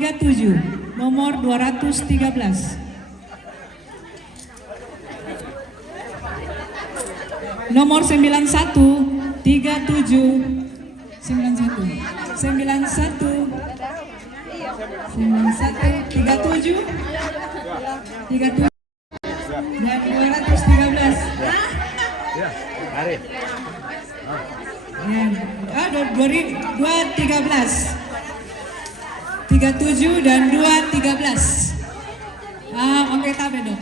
37, nomor 213. Nomor 91, 37, 91, 91, 37, 37, dan 213. Ya, 213, 37 dan 213. Oke, tabe dong.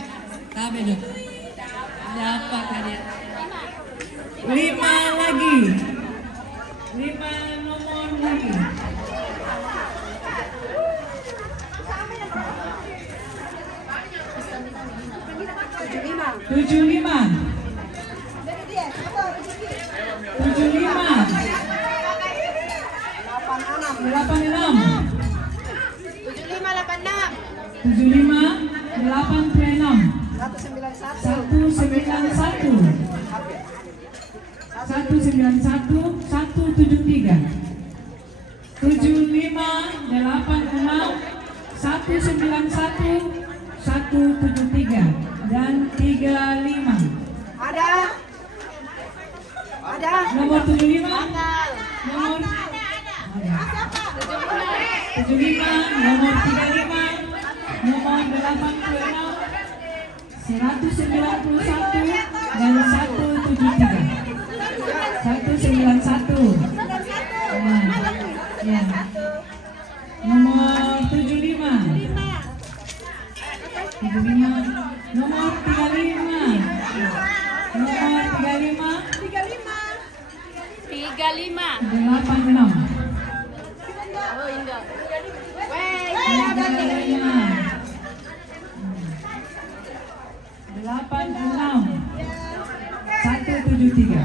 Dapat hadiah. 5 lagi. 5 nomor lagi. 75. 173 dan 35. Ada. Nomor 75. Nomor 75, nomor 35, nomor 86, 191 dan 173. 191. Ya. Nomor 75. 75, nomor 35. Nomor 35. 86. Oh, enggak. 86, 173,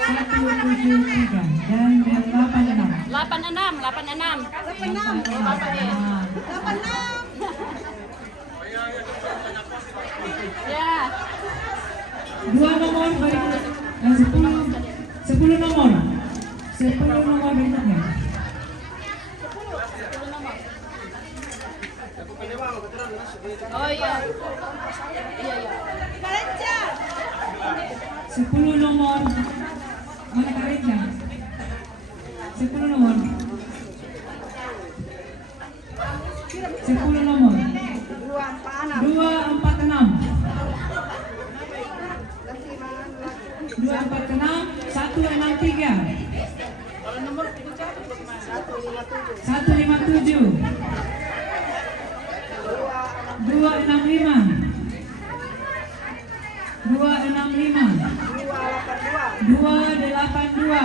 173 dan 86. 86. Ya. 2 nomor berikutnya. 10 nomor. 10 nomor berikutnya. Oh iya. 10 nomor. Mana karetnya? 10 nomor. 10 nomor. 246. 246, 163. 157. 265. 265. 282.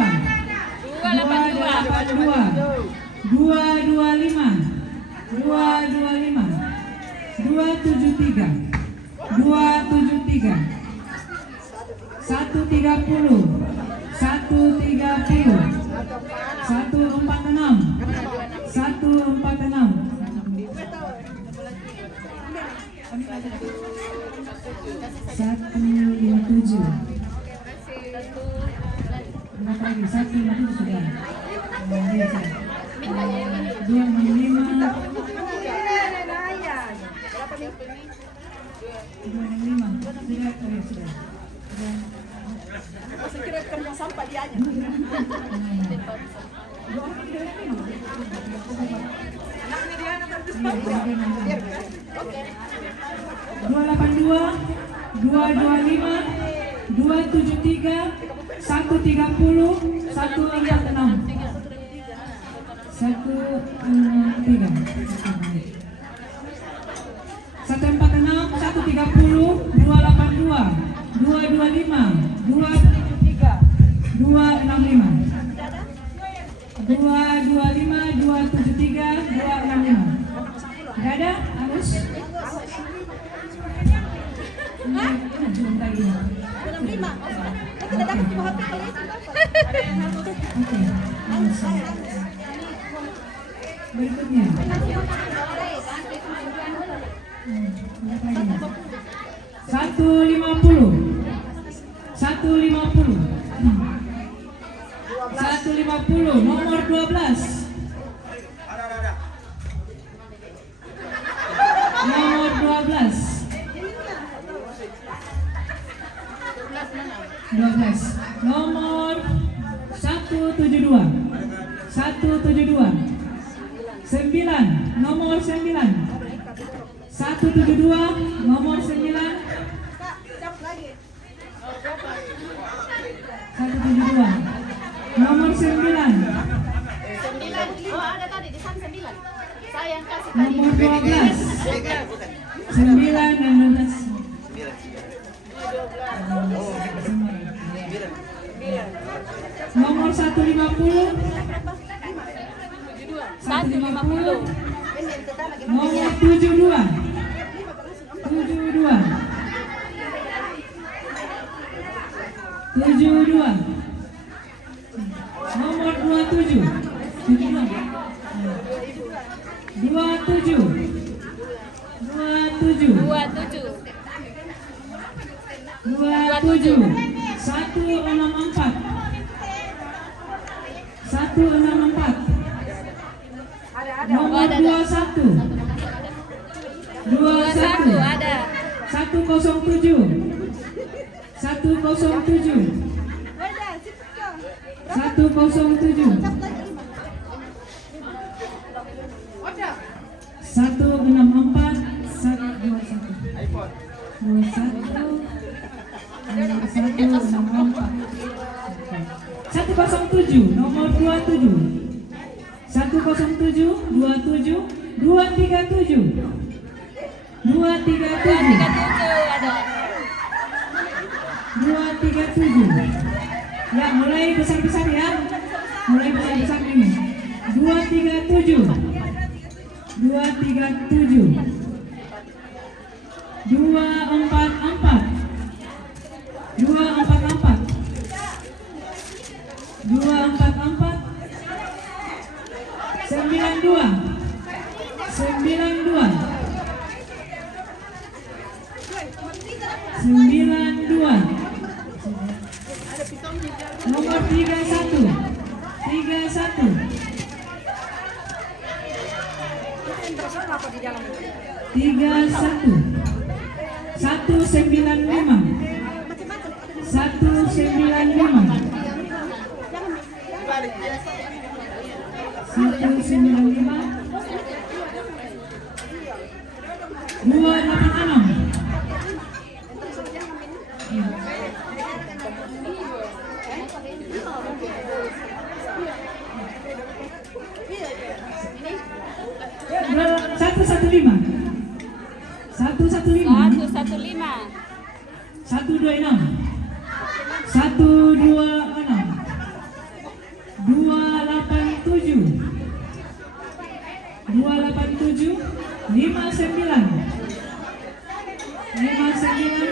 225. 225. 273. 273. 130. 130. 146. 146. 157. Berapa lagi? 157 sudah. 265. 265. Sudah. Sekira kerja sampai dia aja. 282, 225, 273, 130, 146. 146, 146, 130, 282, 225, 273, 265. 225, 273, 265. Gak ada? Agus? Berikutnya. 150. 150. 150, nomor 12. 9, nomor 9. 172, nomor 9. Kak, cap lagi. 172, nomor 9. 9. Oh, ada tadi di sana 9. Saya yang kasih tadi. Nomor 12. 9 dan 12. Nomor 150. 150. Nomor 72. 72. 72. Nomor 27. 27. 27. 27. 27. 164. 164. Nomor 21. 21 ada. 107. 107. Beda, sip kak. 107. Cap lagi 5. 164. 121. 107, nomor 27. 107, 27, 237. 237. 37 ada. 237. Ya, mulai besar-besar ya. Mulai besar-besar ini. 237. 237. 244. 244. 244. 92. 92. 92. Nomor 31. 31. 31. 195. 195. 195. 286. Satu satu lima. 115. 126. 126. 287. 287. 59. 59.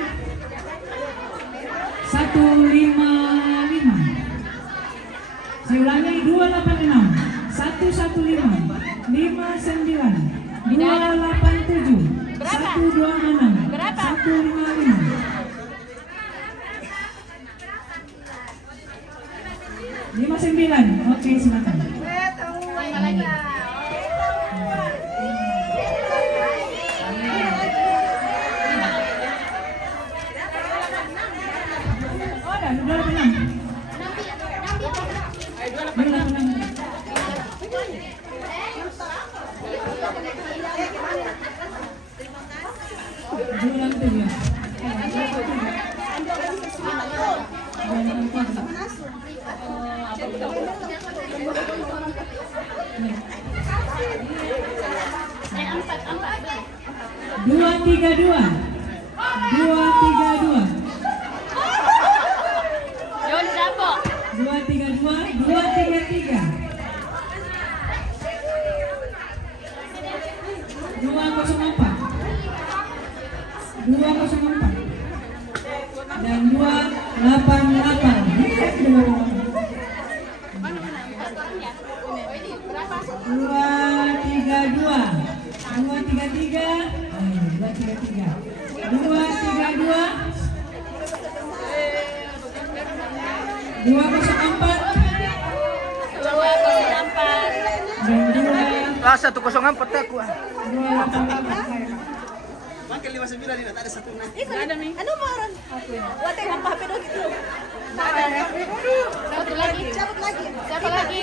155. Saya ulangi, 286. 115. 59. 287. Berapa? 126. Berapa? 155. 59. Oke, silakan. Tambah lagi. Oh, dah 286. 286. Dua tiga dua. Yon Dapo. 232. 233. 204. 204. Dan 288. 232. 233. 233. 232. 204. 204. Dan 104 aku. 288. Makin 59 ini tak ada satu nanti. Ada nih. Ano mo ron? Wate ng papi do gitu. Satu lagi. Cabut lagi. Siapa lagi?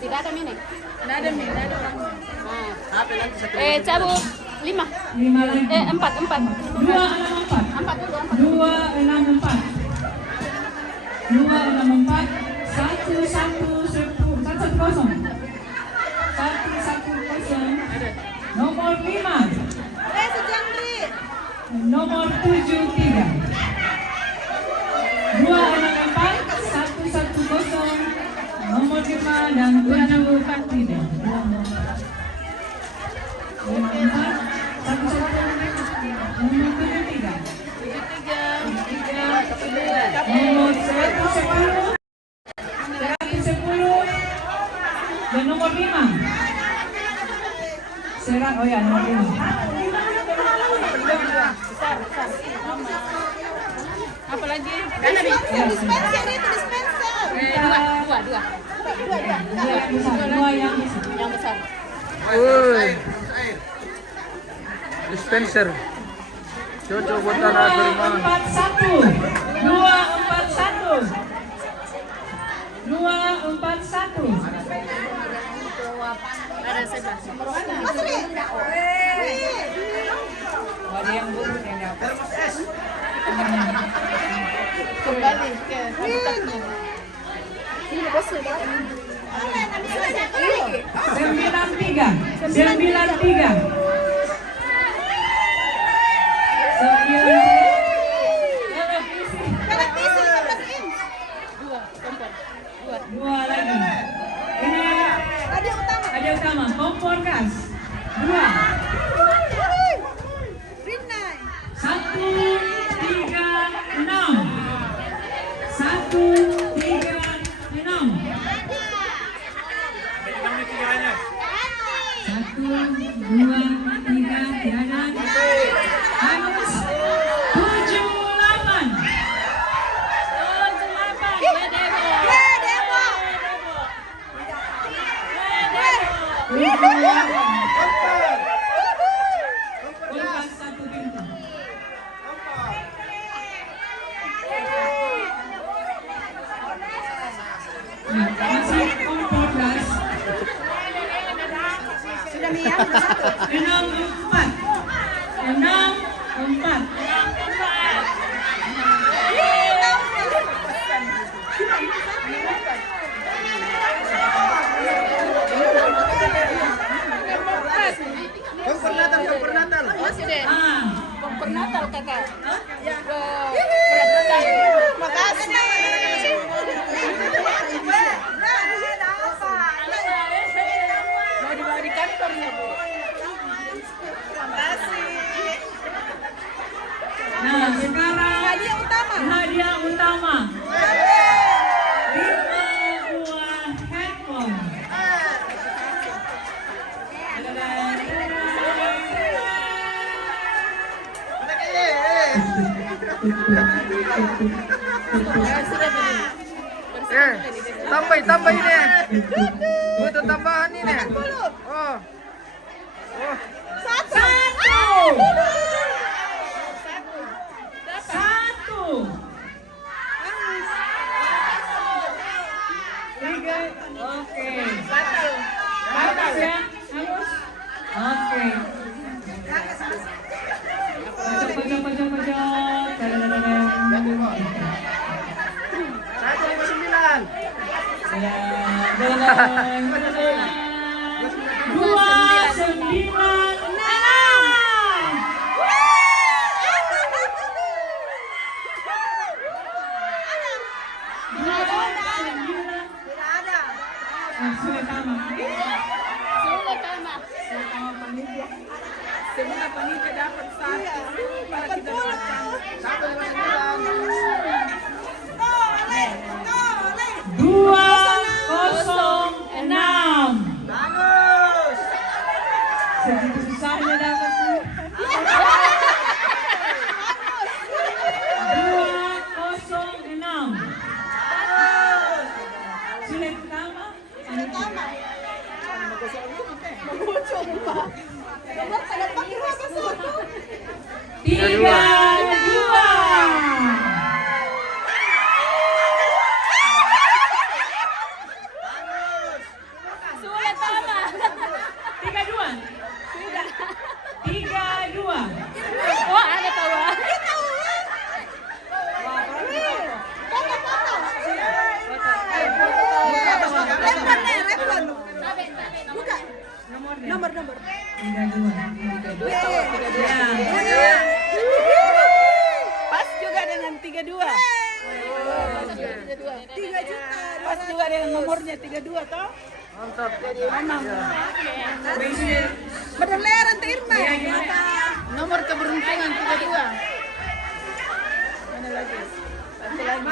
tidak ada mini. Nggak ada nih, nggak ada orangnya. Apa nanti satu. Cabut 5. 5 lagi. 4. 264. 4 dulu, 4. 264. 264. 110. 110. Nomor 5. Sejamri. Nomor 73. 264. 110. Nomor 5 dan 74 tidak. 264. 110. Nomor 73. 73. Nomor 110. 110. Dan nomor 5. Serang, oh ya, nomor 5. Apa lagi? Dispenser itu dispenser. Dua. Dua yang besar. Yang besar. Air. Dispenser. Cocok buat anak bermain. 241. 241. 241. Ada 11. Ada yang buruk yang dapat. Kembali ke habitatnya. Ini bosnya. 93. 93. 2 lagi. Ini ada utama. Kompor gas. 2. 1, 3, 6. 1, 3, 6. 1, 2, 3, tidak ada. Hangus. 7, 8. 1 pintu. Masih kompor gas. Sudah Mia, udah 1. 64. Kompor Natal. Masih deh. Kompor Natal kakak. Makasih. Mau dibawa di kantornya, Bu. Nah, sekarang hadiah utama. 5 buah handphone. Tambah ini. Butuh tambahan ini. Oh. 1. 3. Oke. Batas ya, Agus. Oke. Pojok. 159. 296. Sudah sama. Semua panitia dapat 1. Para kita dapatkan 206. Bagus. Segitu susahnya dapat tuh. 206. Sudah pertama. Tiga, dua. Nomor. 32. Ya. Pas juga dengan 32. 3 juta. Pas juga dengan nomornya 32 toh. Mantap. Memang Berleran Teh Irma. nomor keberuntungan 32. Mana lagi? Satu lagi.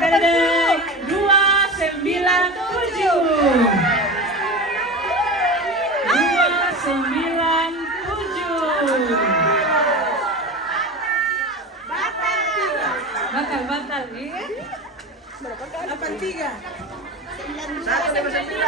Tadadang, 297. 297. Batal. Iya. 83. 165.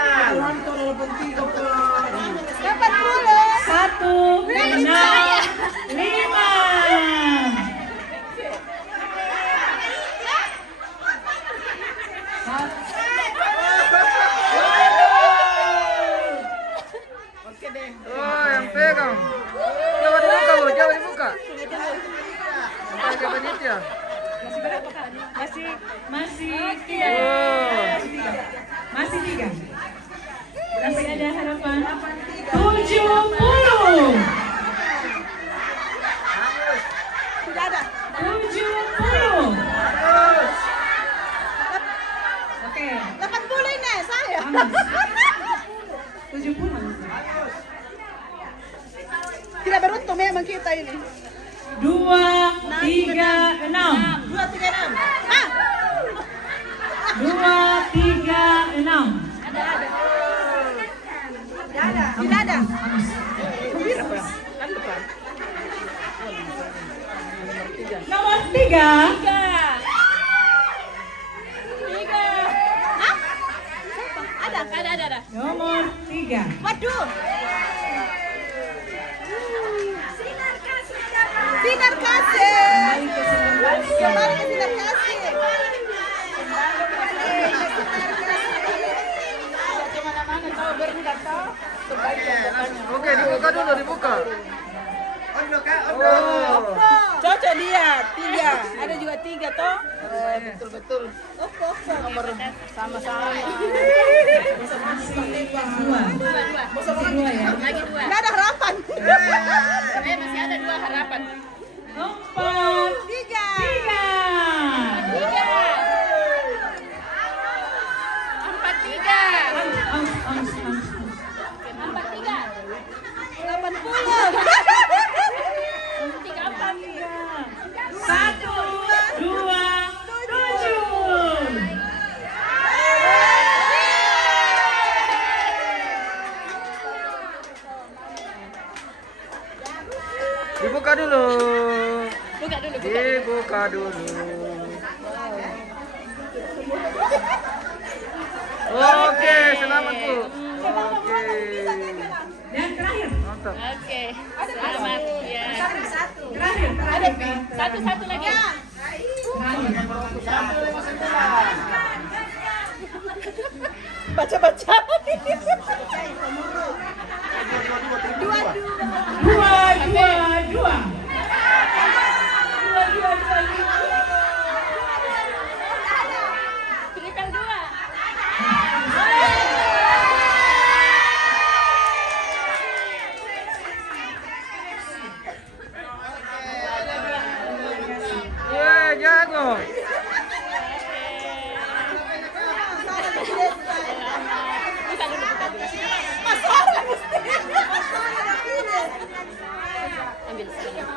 Oke deh. Oh, yang pegang. Coba dibuka, Bu. Coba dibuka. Pakai panitia. Masih tiga. Masih 3. Masih ada harapan. 70. Sudah ada. 70. Oke. 80 ini saya. 70. Tidak beruntung memang kita ini. 236. 236. Ah, 236. tidak ada. Berapa? Kan depan. Nomor 3. Ada. Nomor 3. Waduh. Sinar kasih. Kembali ke sinar kasih. Kemana-mana tahu berangkat tahu. Oke, dibuka dulu, dibuka. Oh. Cocok dia 3. Ada juga 3 toh. Betul. Nomor sama-sama. Masih 2 ya. Lagi 2. Nggak ada harapan. Masih ada 2 harapan. 4. 3. 1, 2, 7. Dibuka dulu. Buka dulu. Dibuka dulu. Oke, selamat, Bu. Oke. Dan terakhir. Mantap. Oke. Selamat ya. Terakhir. Satu lagi. Baca-baca. 2. Triple 2. Wah, jago. Ambil sekali.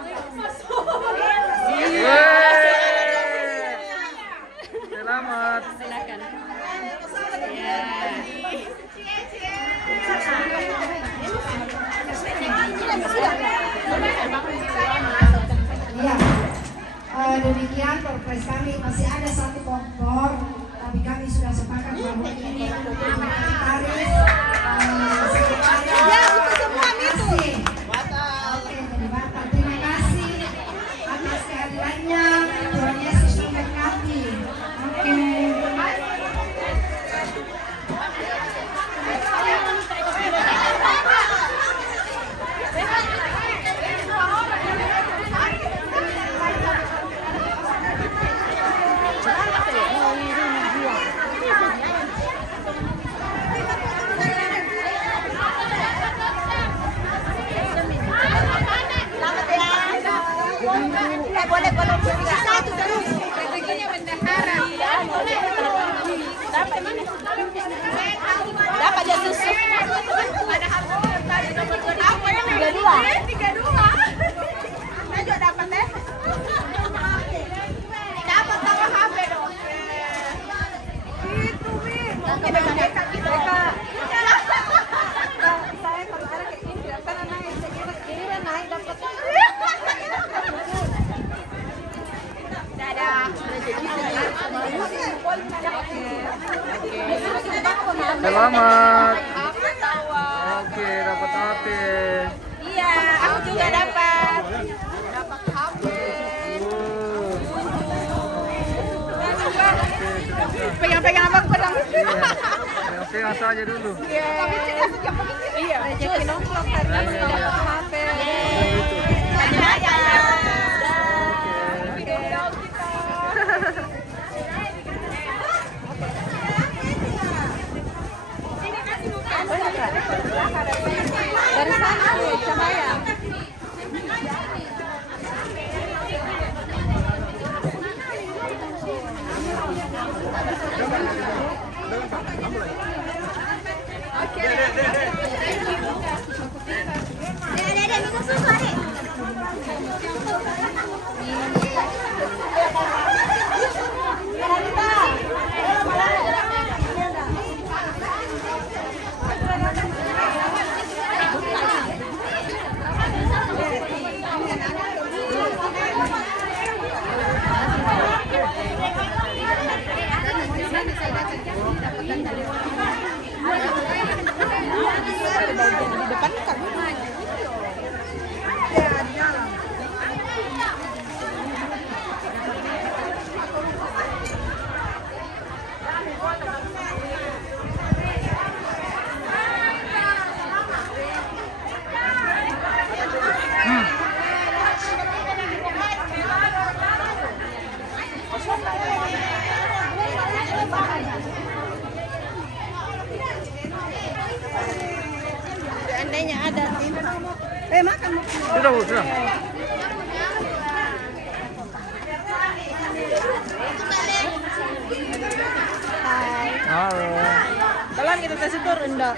Selamat. Oke, dapat HP. Iya, aku juga dapat. Pegang-pegang abang pedang. Pegang saja dulu. Iya, rezeki nongkrong hari ini dapat HP. Dari sana sama ya. Seandainya ada makan. Sudah, Bu, sudah. Hai. Halo. Kalau kita kasih tur enggak.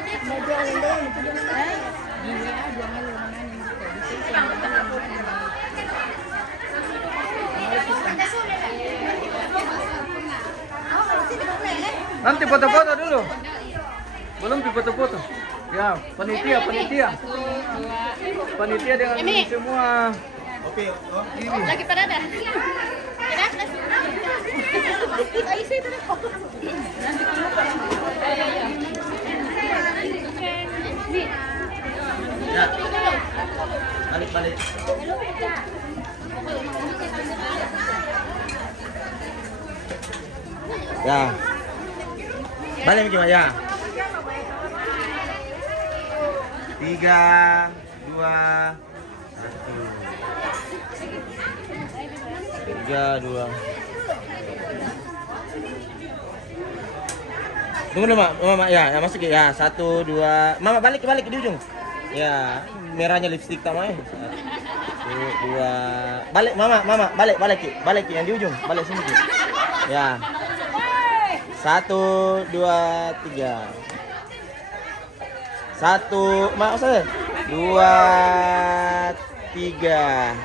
Nanti foto-foto dulu. Belum di foto-foto. Ya, panitia. Panitia dengan ini semua. Oke, ini. Lagi pada ada. Ya. Balik. Ya. Balik gimana ya? 3, 2, 1. 3, 2. Tunggu dulu, Mama. Ya, masuk ya. 1, 2. Mama balik di ujung. Ya, merahnya lipstik tak main. 1, 2. Balik, Mama. Balik yang di ujung. Balik sini. Ya. 1, 2, 3. 1, maksudnya 2, 3.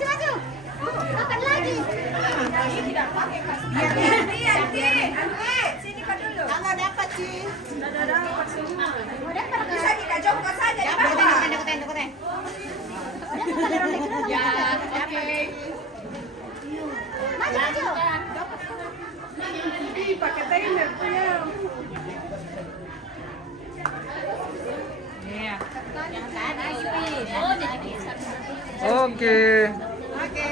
Maju. Makan lagi. Sini Pak dulu. Kalau dapat sih. Dapat semua. Bisa kita jongkok saja. Dapat. Ya, oke. Maju. Pakai trainer punya. Iya. Yang tadi sih. Oh, jadi Oke. Oke.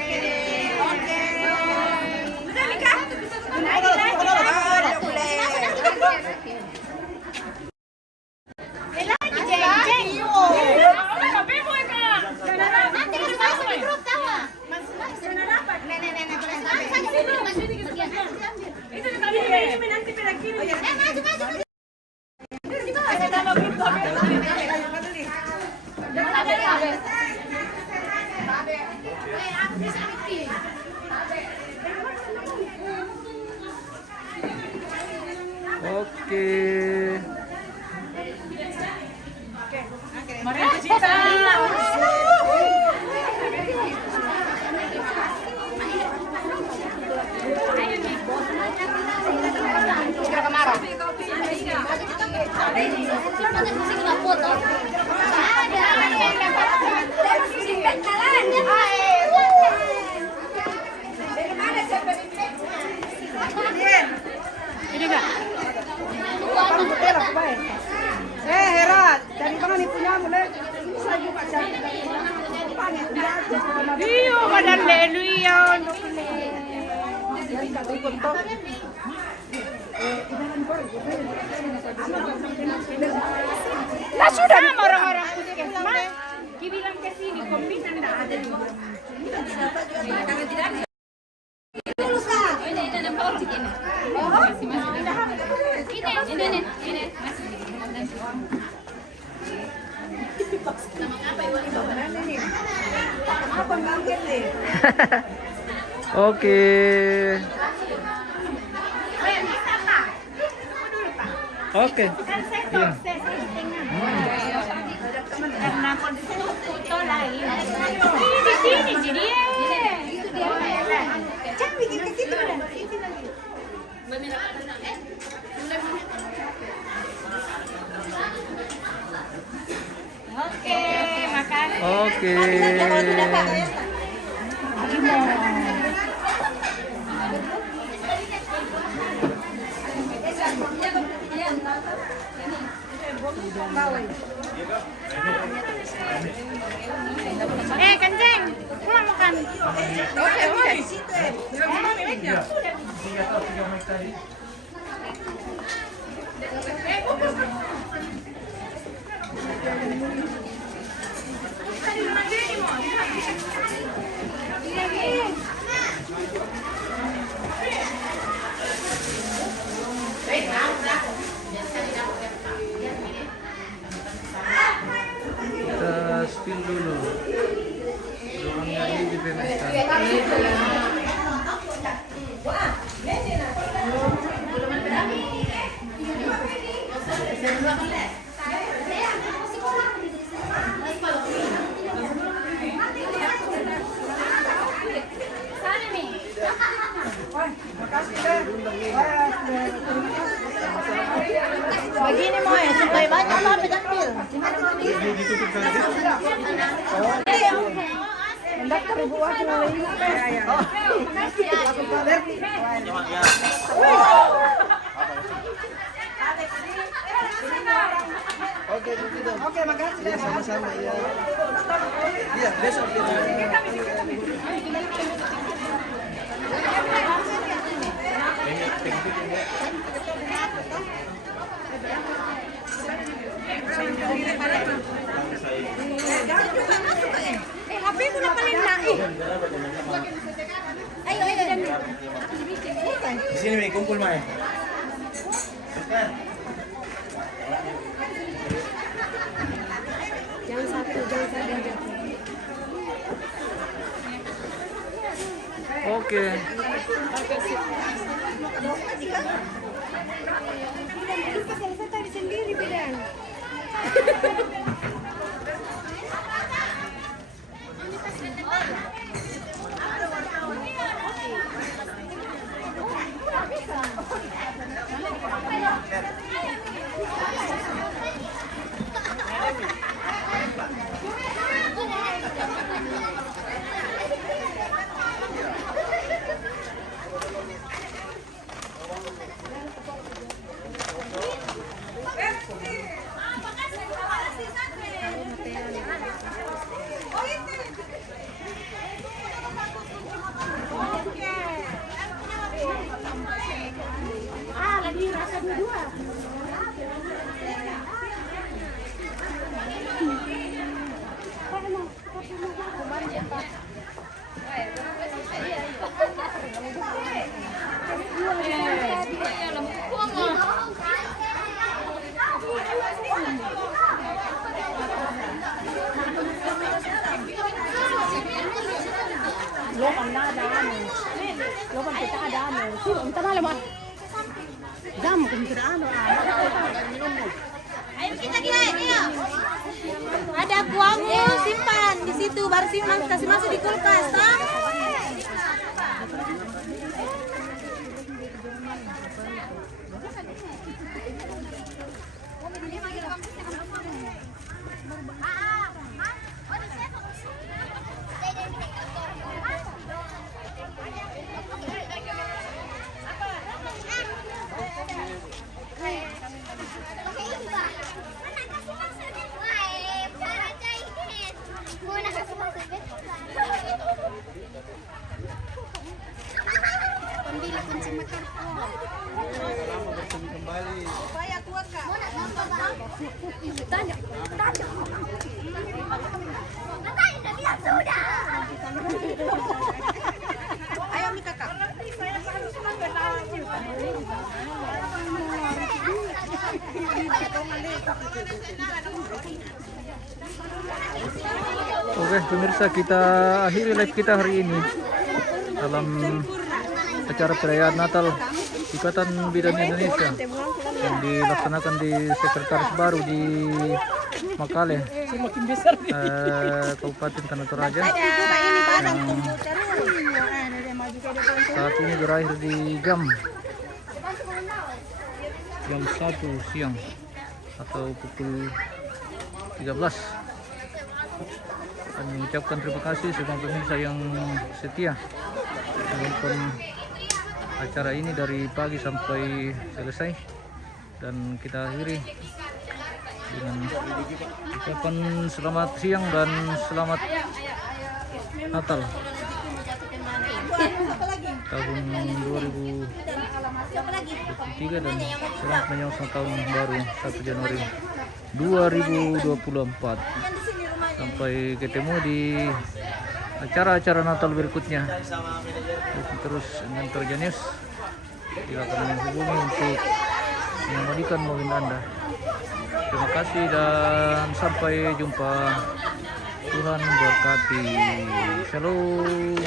Oke. Hera, cari mana nih punya mulai? Bisa juga cari. Iyo, badan lelu iyo. Nah sudah sama orang-orang puskesmas. Dibilang ke sini kombinan tidak ada. Oke. Oke. Iya. Karena kondisi foto lain. Di sini jadi. Itu dia. Jangan bikin ke situ dah. Oke, makasih. Oke. Kenceng, pulang makan. Oke. Kita spill dulu. Ruangnya ini di Pemesta. Begini mau ya, supaya banyak mau ambil. Mendaftar ibu aku lagi. Oke, makasih. Sama-sama ya. Iya, besok kita. HP ku na paling naik. Ayo. Di sini nih kumpul Mai. Jangan satu. Oke. Selesai tadi sendiri bidan. Lagi rasa dua. ada ano. Sino, minta na mo. Damo kung minta ano. Ayo kita gila, iya. Ada kuahmu, simpan di situ, baru simpan kasih masuk di kulkas, toh. Pembeli kunci motor. Supaya kuat, Kak. Tanya. Ayo Mi Kakak. Oke pemirsa, kita akhiri live kita hari ini dalam acara perayaan Natal Ikatan Bidan Indonesia yang dilaksanakan di Sekretaris Baru di Makale, Kabupaten Tanah Toraja. Saat ini berakhir di jam 1 siang atau pukul 13. Dan mengucapkan terima kasih semua pemirsa yang setia menonton acara ini dari pagi sampai selesai, dan kita akhiri dengan ucapan selamat siang dan selamat Natal tahun 2023 dan selamat menyongsong tahun baru 1 Januari 2024. Sampai ketemu di acara-acara Natal berikutnya. Terus dengan Torjanius, silakan menghubungi untuk mengembalikan mobil Anda. Terima kasih dan sampai jumpa. Tuhan berkati. Shalom.